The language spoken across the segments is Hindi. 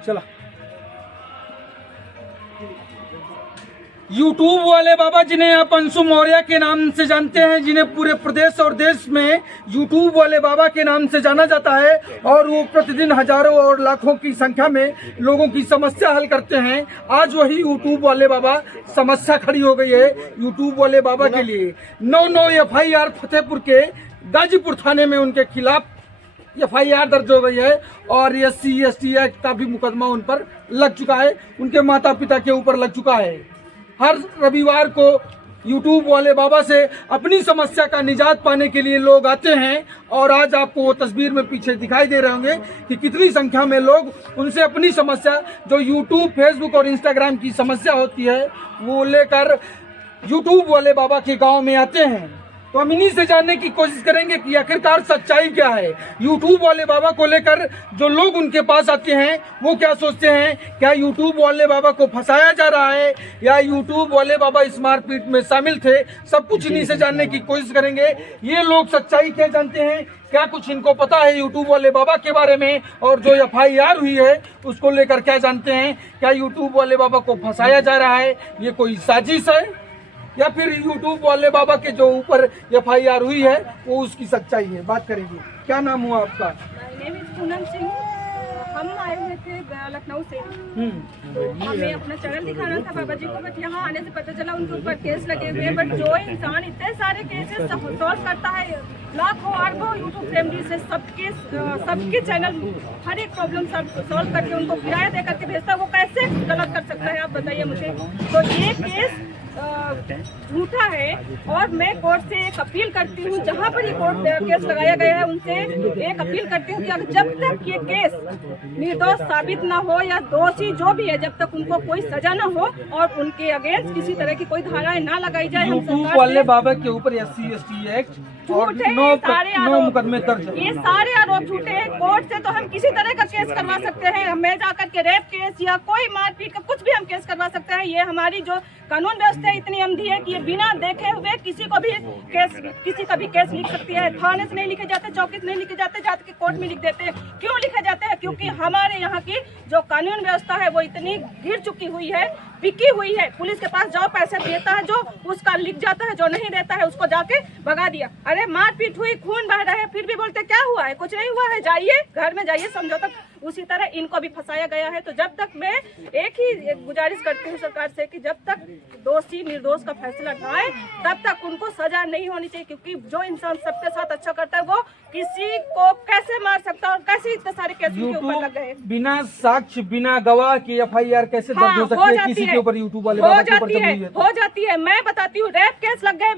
चला। यूट्यूब वाले बाबा जिन्हें आप अंशु मौर्य के नाम से जानते हैं, जिन्हें पूरे प्रदेश और देश में यूट्यूब वाले बाबा के नाम से जाना जाता है, और वो प्रतिदिन हजारों और लाखों की संख्या में लोगों की समस्या हल करते हैं। आज वही यूट्यूब वाले बाबा समस्या खड़ी हो गई है यूट्यूब वाले बाबा के लिए। 9 FIR फतेहपुर के गाजीपुर थाने में उनके खिलाफ FIR दर्ज हो गई है, और SC ST एक्ट का भी मुकदमा उन पर लग चुका है, उनके माता पिता के ऊपर लग चुका है। हर रविवार को यूट्यूब वाले बाबा से अपनी समस्या का निजात पाने के लिए लोग आते हैं, और आज आपको वो तस्वीर में पीछे दिखाई दे रहे होंगे कि कितनी संख्या में लोग उनसे अपनी समस्या, जो यूट्यूब, फेसबुक और इंस्टाग्राम की समस्या होती है, वो लेकर यूट्यूब वाले बाबा के गांव में आते हैं। तो हम इन्हीं से जानने की कोशिश करेंगे कि आखिरकार सच्चाई क्या है। यूट्यूब वाले बाबा को लेकर जो लोग उनके पास आते हैं वो क्या सोचते हैं, क्या यूट्यूब वाले बाबा को फंसाया जा रहा है, या यूट्यूब वाले बाबा इस मारपीट में शामिल थे, सब कुछ इन्हीं से जानने की कोशिश करेंगे। ये लोग सच्चाई क्या जानते हैं, क्या कुछ इनको पता है यूट्यूब वाले बाबा के बारे में, और जो FIR हुई है उसको लेकर क्या जानते हैं। क्या यूट्यूब वाले बाबा को फंसाया जा रहा है, ये कोई साजिश है, या फिर यूट्यूब वाले बाबा के जो ऊपर FIR हुई है वो उसकी सच्चाई है। बात करेंगे। क्या नाम हुआ आपका? पूनम सिंह। हम आए हुए थे लखनऊ से, तो हमें अपना चैनल दिखाना था बाबा जी को, बट यहाँ आने से पता चला उनके ऊपर केस लगे हुए हैं। बट जो इंसान इतने सारे केसेस सॉल्व करता है, लाखों अरबों यूट्यूब फैमिली से सबके चैनल हर एक प्रॉब्लम सॉल्व करके उनको किराया दे करके भेजता है, वो कैसे गलत कर सकता है आप बताइए मुझे। तो ये केस झूठा है, और मैं कोर्ट से एक अपील करती हूँ, जहाँ पर ये कोर्ट केस लगाया गया है उनसे एक अपील करती हूँ कि जब तक ये केस निर्दोष साबित ना हो, या दोषी जो भी है, जब तक उनको कोई सजा ना हो और उनके अगेंस्ट किसी तरह की कोई धाराएं ना लगाई जाए। यूट्यूब वाले बाबा के ऊपर SC ST एक्ट और 9 मुकदमे दर्ज है। ये सारे आरोप झूठे हैं। कोर्ट से तो हम किसी तरह का केस करवा सकते हैं, हमें जाकर के रेप केस या कोई मारपीट का कुछ भी हम केस करवा सकते हैं। ये हमारी जो कानून व्यवस्था इतनी अंधी है कि ये बिना देखे हुए किसी का भी केस लिख सकती है। थाने से नहीं लिखे जाते, चौकी से नहीं लिखे जाते, जाकर के कोर्ट में लिख देते हैं। क्यों लिखे जाते हैं? क्योंकि हमारे यहाँ की जो कानून व्यवस्था है वो इतनी गिर चुकी हुई है, बिकी हुई है। पुलिस के पास जाओ, पैसे देता है, जो उसका लिख जाता है, जो नहीं देता है उसको जाके भगा दिया। अरे मारपीट हुई, खून बह रहा है, फिर भी बोलते क्या हुआ है, कुछ नहीं हुआ है, जाइए घर में जाइए, समझौता। उसी तरह इनको भी फंसाया गया है। तो जब तक मैं एक ही गुजारिश करती हूँ सरकार से कि जब तक दोषी निर्दोष का फैसला ना आए तब तक उनको सजा नहीं होनी चाहिए, क्योंकि जो इंसान सबके साथ अच्छा करता है वो किसी को कैसे मार सकता है, और कैसे इतने सारे केस के ऊपर लग गए। बिना साक्ष्य, बिना गवाह की FIR कैसे दर्ज हो सकती है किसी के ऊपर? यूट्यूब वाले बाबा के ऊपर हो जाती है। मैं बताती हूँ, रेप केस लग गए।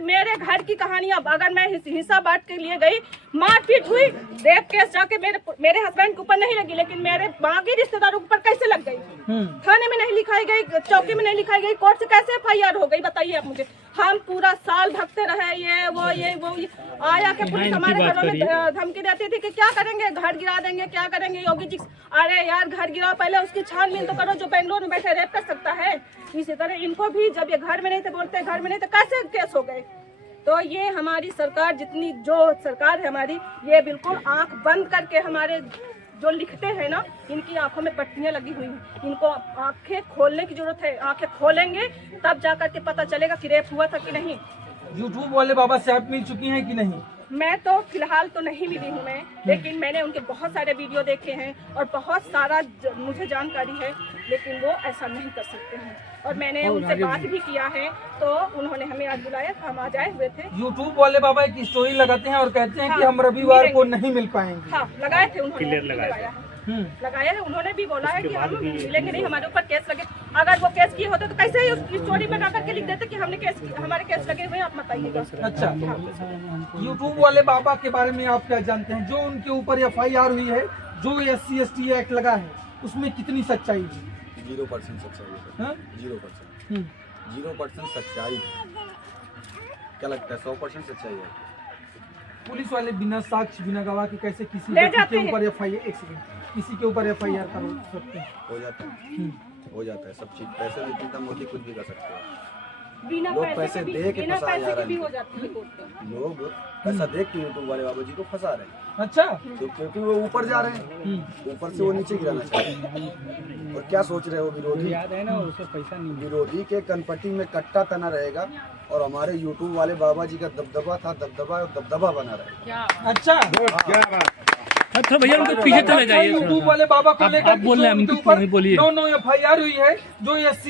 मेरे घर की कहानी, अब अगर मैं हिस्सा बांट के लिए गई, मारपीट हुई, रेप केस जाके मेरे हस्बैंड के ऊपर नहीं लगी, लेकिन मेरे बाकी रिश्तेदारों के ऊपर कैसे लग गई? थाने में नहीं लिखाई गई, चौकी में नहीं लिखाई गई, कोर्ट से कैसे FIR हो गई बताइए आप मुझे। हम पूरा साल भगते रहे, ये वो आया के पुलिस हमारे घरों में धमकी देती थी कि क्या करेंगे, घर गिरा देंगे, क्या करेंगे योगी जी। अरे यार, घर गिराओ, पहले उसकी छानबीन तो करो, जो बेंगलोर में बैठे रेप कर सकता है। इसी तरह इनको भी, जब ये घर में नहीं थे, बोलते घर में नहीं थे, कैसे केस हो गए? तो ये हमारी सरकार, जितनी जो सरकार है हमारी, ये बिल्कुल आंख बंद करके हमारे जो लिखते हैं ना, इनकी आंखों में पट्टियां लगी हुई हैं। इनको आंखें खोलने की जरूरत है। आंखें खोलेंगे तब जाकर के पता चलेगा कि रेप हुआ था कि नहीं। यूट्यूब वाले बाबा से आप मिल चुकी हैं कि नहीं? मैं तो फिलहाल तो नहीं मिली हूँ मैं, लेकिन मैंने उनके बहुत सारे वीडियो देखे हैं और बहुत सारा मुझे जानकारी है, लेकिन वो ऐसा नहीं कर सकते हैं। और मैंने उनसे बात भी किया है, तो उन्होंने हमें आज बुलाया था, हम आज आए हुए थे। यूट्यूब वाले बाबा एक स्टोरी लगाते हैं और कहते हैं कि हम रविवार को नहीं मिल पाएंगे। हाँ, लगाए थे उन्होंने, लगाया है। उन्होंने भी बोला है कि हम मिलेंगे नहीं, हमारे ऊपर केस लगे। अगर वो केस किए होते तो कैसे ही उस स्टोरी बना करके लिख देते कि हमने हमारे केस लगे हुए हैं, आप बताइएगा। अच्छा, यूट्यूब वाले बाबा के बारे में आप क्या जानते हैं? जो उनके ऊपर FIR हुई है, जो SC ST एक्ट लगा है, उसमें कितनी सच्चाई है? 0% सच्चाई है। 0% सच्चाई है। क्या लगता है 100% सच्चाई है? पुलिस वाले बिना साक्ष्य, बिना गवाह के कैसे किसी के ऊपर किसी के ऊपर FIR कर सकते हैं? हो जाता है, हो जाता है सब चीज। पैसे भी इतना मोदी कुछ भी कर सकते हैं। बिना लोग पैसे पैसे के दे भी के बिना फंसाया पैसे जा के भी रहा हो है। जाती है कोर्ट में। लोग पैसा देख के यूट्यूब वाले बाबा जी को फंसा रहे हैं, अच्छा। तो क्योंकि वो ऊपर जा रहे हैं, ऊपर से वो नीचे गिराना चाहते हैं। और क्या सोच रहे हो विरोधी? विरोधी के कनपट्टी में कट्टा तना रहेगा और हमारे यूट्यूब वाले बाबा जी का दबदबा था, दबदबा और दबदबा बना रहेगा। अच्छा, अच्छा भैया उनके पीछे चले जाइए। यूट्यूब वाले बाबा को लेकर आप बोल रहे हैं, जो उनके उनके ऊपर बोलिए। 9 FIR हुई है, जो SC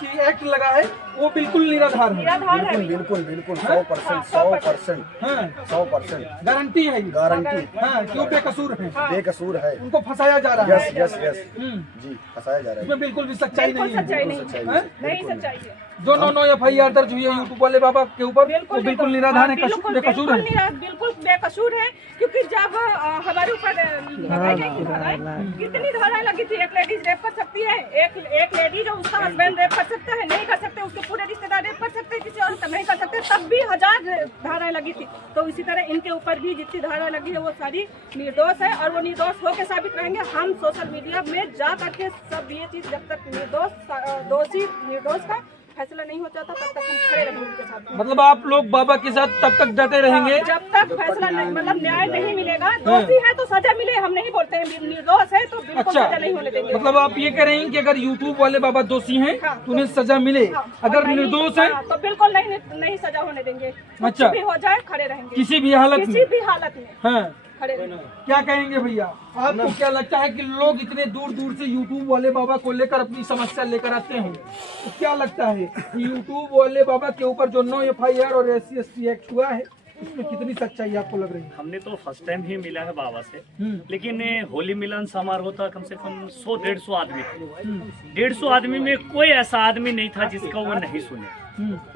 की एक्ट लगा है, वो बिल्कुल निराधार है। निराधार है। बिल्कुल बिल्कुल 100%, हाँ, 100% गारंटी है ये। गारंटी, हाँ, क्यों बेकसूर है, बेकसूर है। उनको फंसाया जा रहा है। यस यस यस जी, फंसाया जा रहा है। इसमें बिल्कुल भी सच्चाई बिल्कुल नहीं है। सच्चाई नहीं सच्चाई है। नहीं। नहीं सच्चाई है। जो 9 FIR दर्ज हुई है यूट्यूब वाले बाबा के ऊपर, वो बिल्कुल निराधार है, बेकसूर है। बिल्कुल बेकसूर है, क्योंकि जब हमारे ऊपर लगाई गई थी धाराएं, कितनी धाराएं लगी थी। एक लेडीज रेप कर सकती है, एक लेडी जो उसका हस्बैंड रेप कर सकता है, नहीं कर सकते, उसके पूरे रिश्तेदार रेप कर सकते हैं, किसी और का नहीं कर सकते, तब भी 1000 धाराएं लगी थी। तो इसी तरह इनके ऊपर भी जितनी धाराएं लगी है वो सारी निर्दोष है, और वो निर्दोष होकर साबित रहेंगे। हम सोशल मीडिया में जा करके सब ये चीज, जब तक निर्दोष का फैसला नहीं हो जाता तब तक हम खड़े रहेंगे उनके साथ। मतलब आप लोग बाबा के साथ तब तक डटे रहेंगे जब तक फैसला नहीं, मतलब न्याय नहीं मिलेगा। दोषी है तो सजा मिले, हम नहीं बोलते हैं निर्दोष है तो बिल्कुल अच्छा, सजा नहीं होने देंगे। मतलब आप ये कह रहे हैं कि अगर यूट्यूब वाले बाबा दोषी हैं हाँ। तो उन्हें सजा मिले, हाँ, अगर और नहीं- निर्दोष है हाँ, तो बिल्कुल नहीं सजा होने देंगे। अच्छा। कुछ भी हो जाए खड़े रहेंगे, किसी भी हालत किसी में। भी हालत में हाँ, खड़े रहेंगे। क्या कहेंगे भैया? आपको क्या लगता है कि लोग इतने दूर दूर से यूट्यूब वाले बाबा को लेकर अपनी समस्या लेकर आते हैं, तो क्या लगता है कि यूट्यूब वाले बाबा के ऊपर जो 9 FIR और SC ST एक्ट हुआ है, उसमें कितनी सच्चाई आपको लग रही है? हमने तो फर्स्ट टाइम ही मिला है बाबा से, लेकिन होली मिलन समारोह था, कम से कम 100-150 आदमी थे। 150 आदमी में कोई ऐसा आदमी नहीं था जिसका वो नहीं सुने।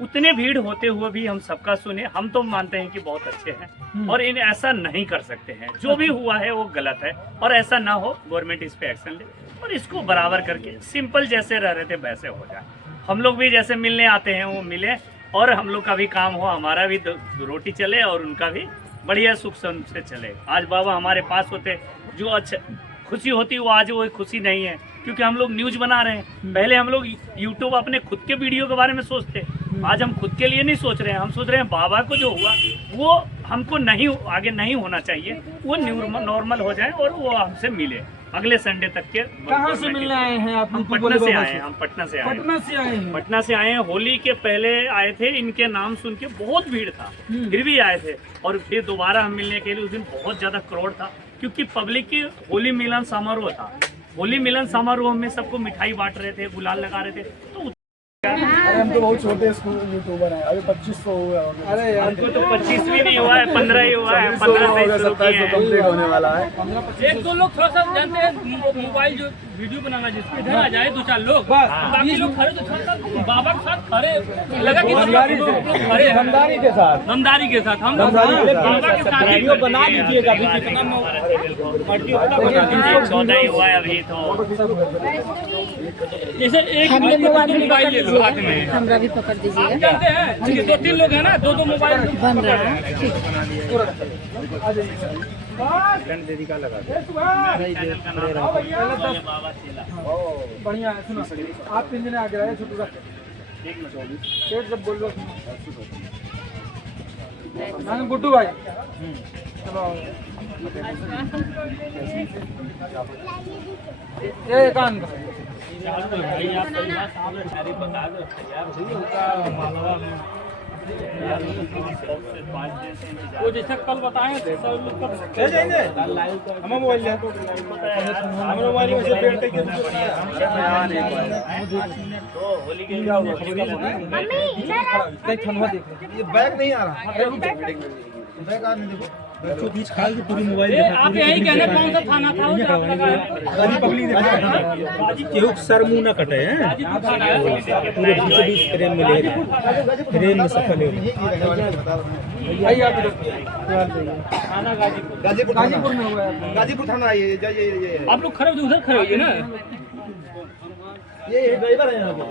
उतने भीड़ होते हुए भी हम सबका सुने। हम तो मानते हैं कि बहुत अच्छे हैं और इन ऐसा नहीं कर सकते हैं। जो भी हुआ है वो गलत है और ऐसा ना हो, गवर्नमेंट इस पे एक्शन ले और इसको बराबर करके सिंपल जैसे रह रहे थे वैसे हो जाए। हम लोग भी जैसे मिलने आते हैं वो मिले और हम लोग का भी काम हो, हमारा भी रोटी चले और उनका भी बढ़िया सुख से चले। आज बाबा हमारे पास होते, जो अच्छा खुशी होती वो आज वो खुशी नहीं है, क्योंकि हम लोग न्यूज बना रहे हैं। पहले हम लोग यूट्यूब अपने खुद के वीडियो के बारे में सोचते, आज हम खुद के लिए नहीं सोच रहे हैं। हम सोच रहे हैं बाबा को जो हुआ वो हमको नहीं, आगे नहीं होना चाहिए, वो नॉर्मल हो जाए और वो हमसे मिले अगले संडे तक के। कहाँ से मिलने आए हैं आप? हम यूट्यूब पटना वाले से बाबा आए हैं। हम पटना से आए हैं। पटना से आए हैं। पटना से आए हैं। होली के पहले आए थे, इनके नाम सुन के बहुत भीड़ था, फिर भी आए थे। और फिर दोबारा हम मिलने के लिए उस दिन बहुत ज्यादा क्राउड था, क्योंकि पब्लिक की होली मिलन समारोह था। होली मिलन समारोह में सबको मिठाई बांट रहे थे, गुलाल लगा रहे थे। तो अरे हम तो बहुत छोटे स्कूल यूट्यूबर हैं, अभी 2500 हुए होंगे। अरे यार, हमको तो 25 भी नहीं हुआ है, 15 ही हुआ है। 15 से शुरू किए 2700 हैं। कंप्लीट होने वाला है। 15-25 एक दो लोग थोड़ा सा जानते हैं, मोबाइल जो वीडियो बनाना जिसपे इधर आ जाए 2-4 लोग, बस। बाकी लोग खड़े तो थोड़ा सा बाबा के साथ खड़े लगा कि हम लोग खड़े हैं ईमानदारी के साथ। दमदारी के साथ। हम लोग बाबा के साथ ही बना लीजिएगा अभी कितना लीजिए। 14 ही हुआ है अभी तो। जैसे एक हमने मोबाइल ले लो हाथ में, हमरा भी पकड़ दीजिएगा। जानते हैं कि 2-3 लोग हैं ना, 2-2 मोबाइल बन रहा है, ठीक। बढ़िया है। सुनो, आप 3 दिन आगे आए, छोटू रख पेट जब बोल लो। हाँ, गुड्डू भाई चलो ये कान का वो जैसा कल बताए थे सब लोग कब हम मोबाइल ले हम मोबाइल में से पेड़ तक ठंडवा देख ये बैग नहीं आ रहा। बैग आ नहीं, देखो ये आप यही कहना कौन सा थाना था वो जो आप लगा है? केहू सर मुंह न कटे हैं, गाजीपुर थाना है। पूरे बीचों बीच ट्रेन में ले गए, ट्रेन में सफल हो। भाई आप इधर थाना गाजीपुर। गाजीपुर में हुआ है। गाजीपुर थाना है ये आप लोग खड़े हो, उधर खड़े होइए ना। ये ड्राइवर है यहाँ पे।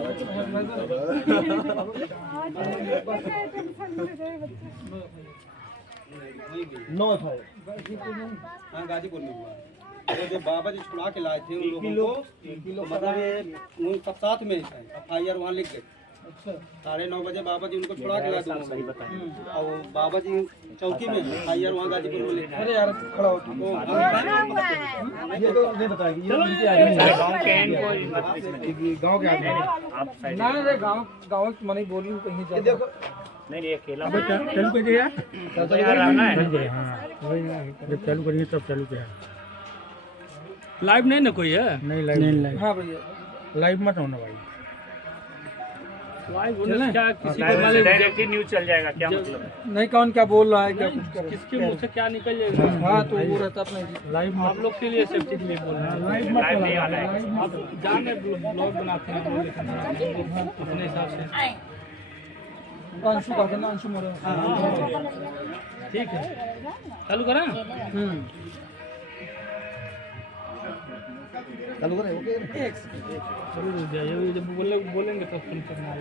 नौ था हाँ, गाजीपुर में हुआ। तो जो बाबा जी छुड़ा के लाए थे उन लोगों को, मतलब ये उन सब साथ में है, FIR वहाँ लिख गए। 9:30 बजे बाबा जी उनको छुड़ा के ला दूंगा सही बताएं। और बाबा जी चौकी में आइए वहाँ गाजीपुर में लेके अरे यार खड़ा हो तू। ये तो नहीं बताएगी गाँव के हैं, कोई मत इसमें। गाँव के आगे आप साइड ना रे गाँव की मनी बोल रही हूँ कहीं जा। देखो नहीं नहीं अकेला चालू कर दिया तो यहाँ रहना है। वही ना जब चालू करेंगे तब चालू किया लाइव नहीं ना कोई है? नहीं लाइव हाँ भैया लाइव मत होना भाई लाइव होने से क्या किसी को मालूम डायरेक्टली न्यूज चल जाएगा, क्या मतलब है? नहीं कौन क्या बोल रहा है क्या कुछ कर। किसके मुंह से क्या निकल जाएगा? हाँ तो वो रहता अपने लाइव आप लोग के लिए सेफ्टी के लिए बोल रहे हैं। लाइव मत लाइव नहीं आना है। आप जाने ब्लॉग बनाते हैं वो देखना अपने हिसाब से। अंशु का देना, अंशु मोरे। ठीक है, चालू करें? चालू करें ओके चलो रुक जाइए, जब बोलेंगे तो फोन करना है।